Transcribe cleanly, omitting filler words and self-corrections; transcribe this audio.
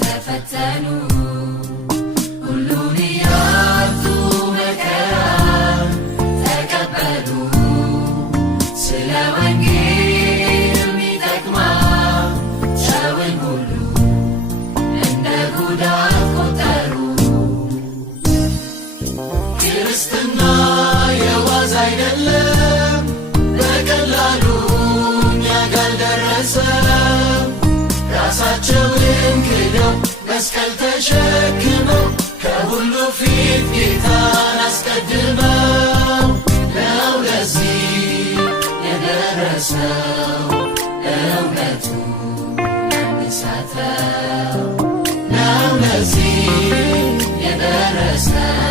ተፈተኑ ሁሉን ያጡ መከራ ተቀበሉ ስለ ወንጌል የሚጠቅማቸውን ሁሉ እንደ ጉዳት ቆጠሩ። ክርስትና የዋዛ አይደለም፣ በቀላሉ እኛ ጋር ደረሰ። ራሳቸውን ክደው መስቀል ተሸክመው ከሁሉ ፊት ጌታን አስቀድመው ነው ለዚህ የደረሰው እውነቱ ያንሳተው ነው ለዚህ የደረሰው